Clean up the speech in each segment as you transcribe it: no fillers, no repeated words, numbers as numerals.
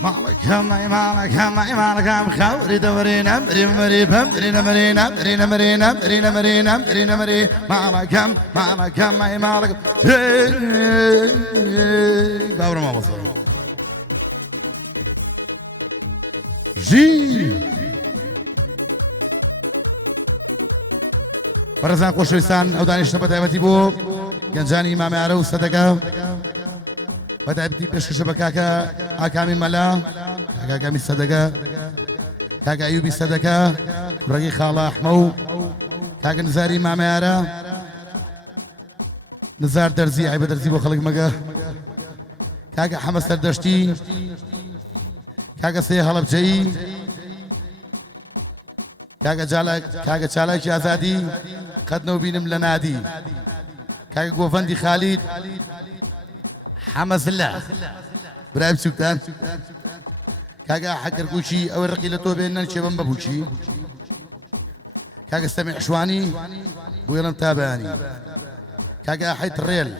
مالك هم خوري دوري نمري مري بمري نمري نمري نمري نمري نمري نمري نمري مالك هم مالك بابر ما وصل جي برزان خوشویستان ئەو دانیشتە بەتایبەتی بۆ گەنجانی ئیمامی عارە و سەدەگا بەتایبەتی پێشکەشە بە کاکە ئاکامی مەلا کاکامی سەدەگا کاکە ئەیوبی سەدەکە کوڕەگی خاڵە ئەحمە و کاکە نزاری ئیمامی عارە نزار دەرزی عیبە دەرزی بۆ خەڵک مەگە کاکە حەمە سەردەشتی کاکە سێ هەڵەبجەیی کاکە چالاکی ئازادی قەتنەوە بینم لە نادی کاکە گۆڤەندی خالید حەمەزلە برای بچووکتان کاکە حەکەرگوچی ئەوەی ڕقی لە تۆ بێنن چێبەم بەبووچی کاکە سەمیع شوانی بوێڵم تابانی کاکە حەیت ڕێل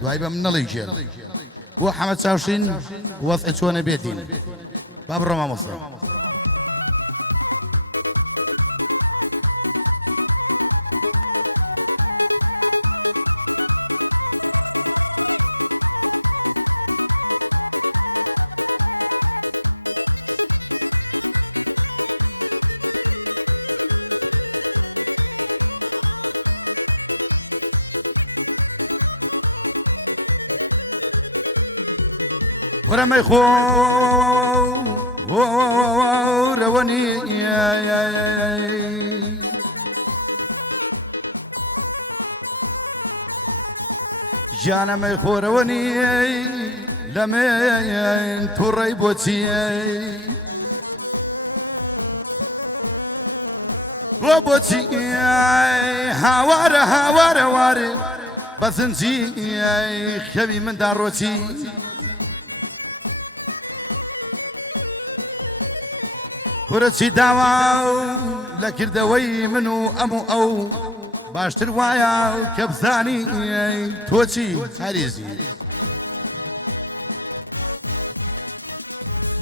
دوای بە من نەڵی ژێر بۆ حەمەد چاوشین وەزعی چۆنە بێتین با بڕۆ مامۆستا ورمي خو رواني جانا مي خو رواني لمن توري بوتي وبوتي هاوار بسنجي خبي من داروتي كرتي داوا لكردوي منو أمو أو باشتر وايا كبثاني توتي هاريزي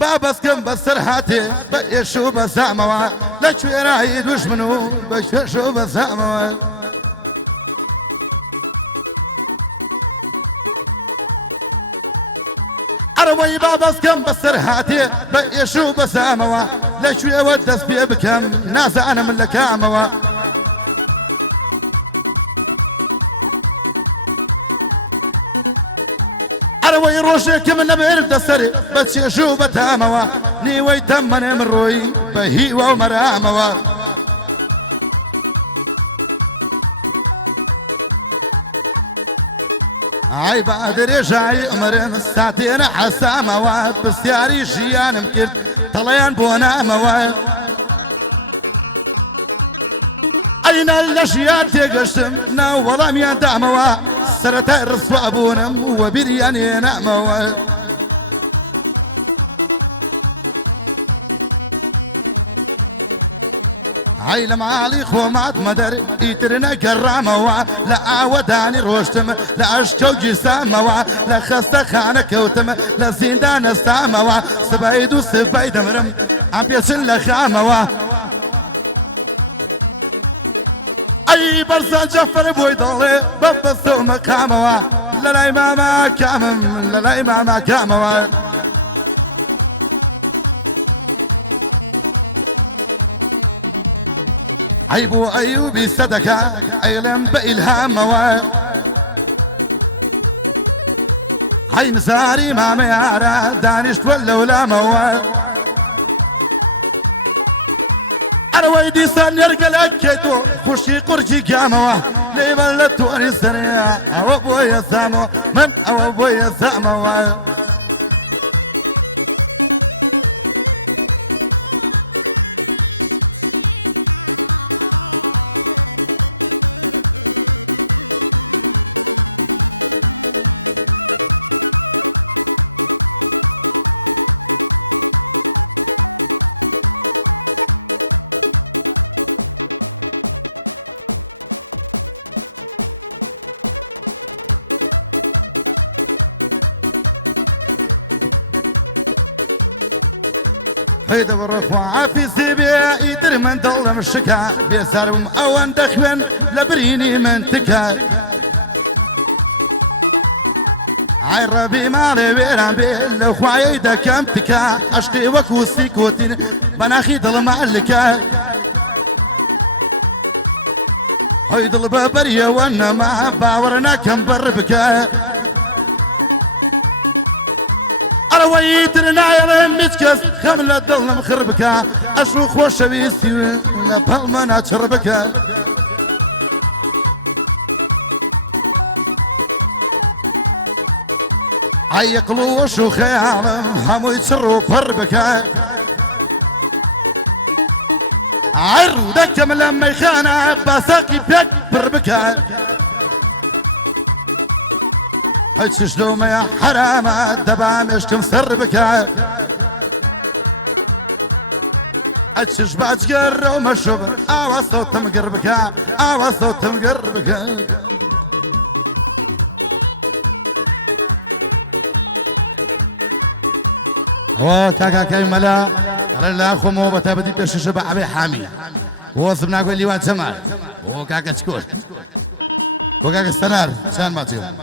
بابس كم بسر هاتي بيشو بساموا لشو راهي دشمنو بيشو بساموا أروي بابس كم بسر هاتي بيشو بساموا لشو يودس بي بكم ناس أنا من لكاموا أروي روشك من نبرد السري بس يشو بتاموا نيوي تمني من روي بهي ومراموا عي بادر جاي عمر ساعتين حسامة واد بسياري شيان مكرت طليان بونا مواد أين الأشياء تقشتم نا والله ميان دعموا سرتا الرسوة أبونم وبرياني نعموا عيلم عالي خومات مدر يترنا كراموا لا عوداني روشتم لا اشكو جساموا لا خسته خانه كوتم لا زندان استاموا سبايدو سبايد مرم عم بيسن لخاموا اي برسان جفر بويضلي ببسو مقاموا لا امام كامم لا امام كاموا عيبو أيوبي صدقة أيلم بإلهام موا عين ساري ما ميارا دانشت ولا موا أنا ويدي سان يرقل أكيدو خشي قرشي قاموا لي بلتو أني سريع أو أبويا سامو من أو أبويا سامو هيدا بروخوا عافي بيا يدر من ضل مشكا بيسارم اوان دخوين لبريني من تكا عربي مالي بيران بيلو خوايدا كم تكا اشقي وكو سيكوتين بناخي ضل معلكا هيدا البابريا وانا ما باورنا كم بربكا أرويتنا يا متكس خملة ضلنا مخربكا أشو خوش بيستي لبالمنا تشربكا عيقلو وشو خيالم همو يتشرو فربكا عرو دكم لما يخانا باساقي بيك بربكا حيتش لو ما يا حرام دبا مشكم سربكا حيتش بعد قر وما شوف اوا صوت مقربكا اوا صوت مقربكا هو كاكا كيملا على الله خمو بتابدي بشش بعبي حامي هو سبنا قول لي واد جمال هو كاكا شكور هو كاكا استنار شان ما تيوم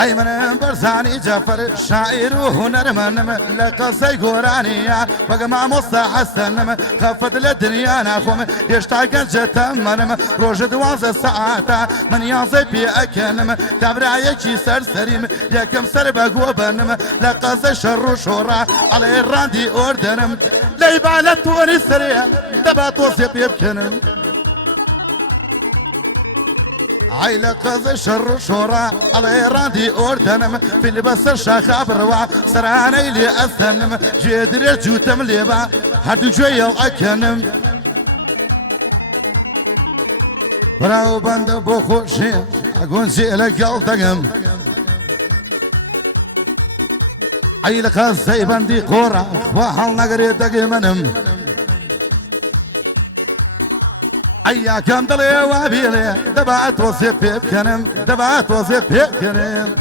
هاي من برزاني جعفر شاعر وهنرمن لقصي قرانية وقمع مصطى حسن خفت للدنيا ناخم يشتاق جتمن روج دواز الساعة من يعزي بي أكنم كابرا يكي سرسريم يكم سربق وبنم لقصي شر شورا على الراندي أردنم ليبالة توني سريع دبات وصيب يبكنم عيلة قضي شر شورا على راندي أردنم في لبس الشاخة بروا سراني لي أثنم جدري جوتم ليبا هردو جويل أكنم براو بند بخوشي أقول زيلك قلتقم عيلة قضي بندي قورا وحال نقري دقمنم أيا كم دلي وابيلي دبعت وصيب بكنم دبعت وصيب بكنم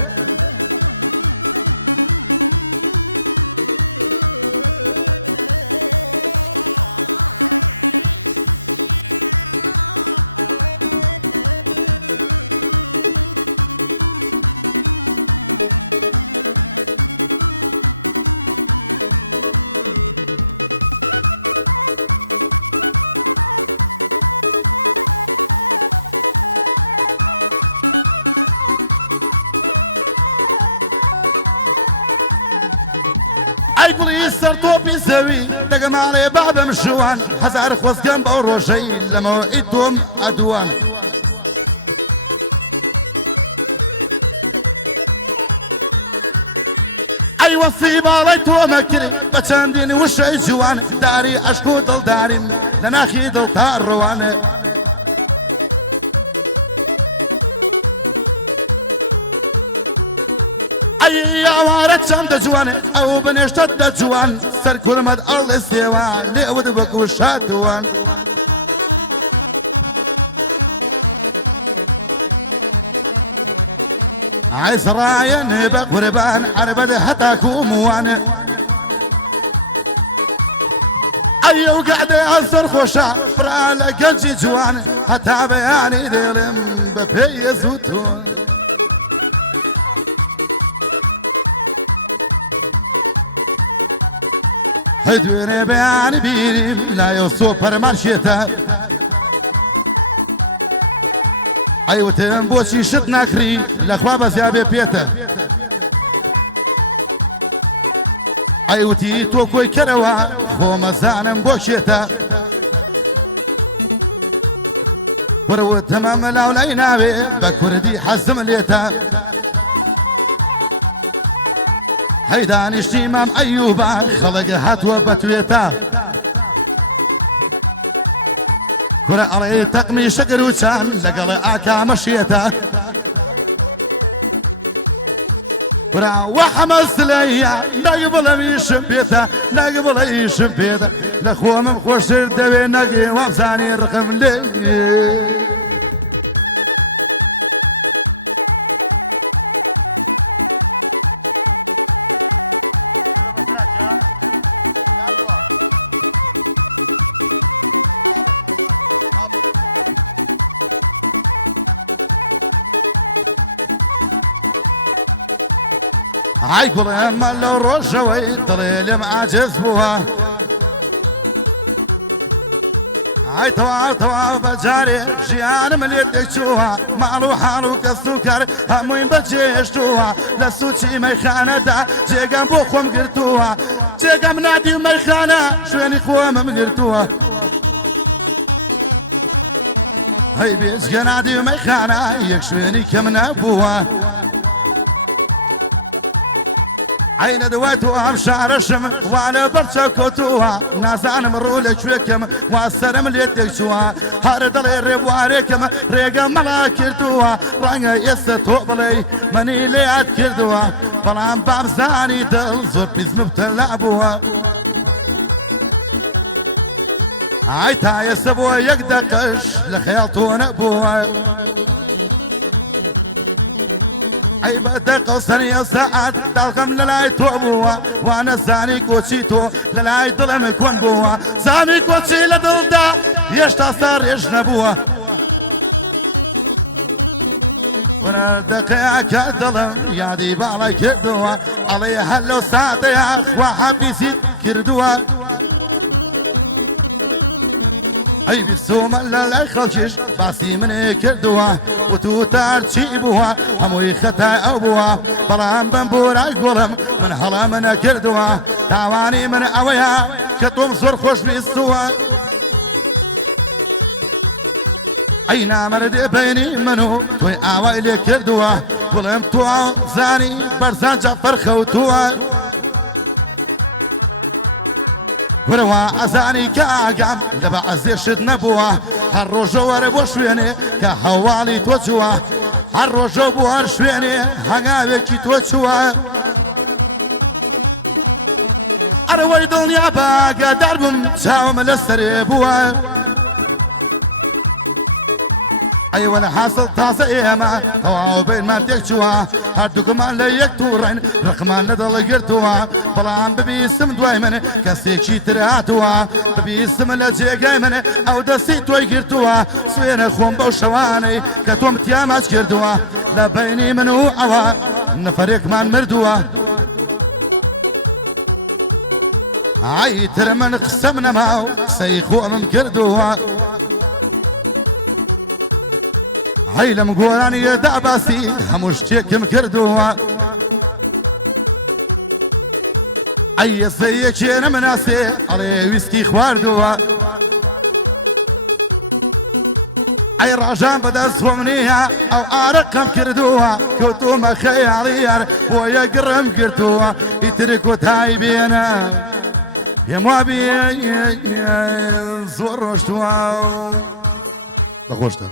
قولي سرطوبي سوي دقم علي باب مشوان حزار خوص جنب وروشي لما وقيتهم أدوان أي وصيبة ليتو مكري بتشانديني وشي جوان داري أشكو دل داري لناخي دل تاروان أي عوارة شمد جوان أو بنشتد جوان سر كل مد الله استوى لأود بكو شاتوان عايز راين بقربان عربد حتى كوموان أي وقعد يعصر خوشا فرال قلجي جوان حتى بياني ديلم ببي زوتون هدويني بياني بيني لا يوسوبر مارشيتا ايوتن بوشي شت ناكري لخوابة زيابي بيتا ايوتي توكوي كروا خو مزانم بوشيتا ورو تمام لاولي نابي بكوردي حزم ليتا هيدا نشتي مام أيوبا خلق هاتوا بتويتا كرة علي تقمي شقر وشان لقل آكا مشيتا ورا وحمس ليا نقبل ميشم بيتا نقبل يشم بيتا لخوم مخوشر دبي نقي وفزاني رقم لي هاي قولي ما لو روشوي طليل معجز بوها هاي توا بجاري جيان مليت شوها مالو حالو كسكر همين بجيشتوها لسوتشي ميخانة دا جيقام بوخوم قرتوها جيقام نادي ميخانة شويني خوام مقرتوها هاي بيج نادي ميخانة يكشويني كمنا بوها عين دويتوها بشعر الشم وعلى برشا كوتوها ناسان مرولك شويكم والسلام ليدك شوها هارد لي ريبواريكم ريقا ملاكرتوها رانغا يستو بلي مني لي عدكردوها فلان باب زاني دل زور بيزم بتلعبوها عيتا يسبوها يقدقش لخيالتون ابوها أي بدق وسني ساعات دالكم للاي توبوا وانا ساني كوتشيتو للاي ظلم كون بوا سامي كوتشي لدلدا يشتا صار يجنبوا وانا دقيقة ظلم يا دي بالي كردوا علي هلو ساعتي اخوا حبيسي كردوا أي بالسوم لا يخلشش باسي من كردوها وتو تارتشي بوها هموي ختا أبوها بلان بنبورا قولم من هلا من كردوها تاواني من أويها كتوم صور خوش بيستوها أي نامرد بيني منو توي آوائي لي كردوها ولم تو زاني برزان جعفر خوتوها وروا أزاني كاقام لبعزي شد نبوه هالرجو وربو شويني كهوالي توجوه هالرجو بوهر شويني هنغاوكي توجوه أروي دنيا باقا دربم شاوم لسربوه أي ولا حاصل تاسع إيما هواو بين ما تكشوها هردوكم على يكتورين رقمان ندل قرتوها بلان ببيسم دوايمن كسيكشي تراتوها ببيسم لجيقايمن أو دسي توي قرتوها سوين خوم بوشواني كتوم تياماش قرتوها لبيني منو أوا نفريق من مردوها عاي ترمن قسمنا ماو سيخو من كردوها هاي لم قولاني يا دعباسي هموش تيكم كردوها أي سيكين مناسي علي ويسكي خواردوها أي رجان بدا سومنيها أو أرقم كردوها كوتوما خياليار ويقرم كرتوها يتركوا تايبينا يا موابي زور رشتوها بخوشتا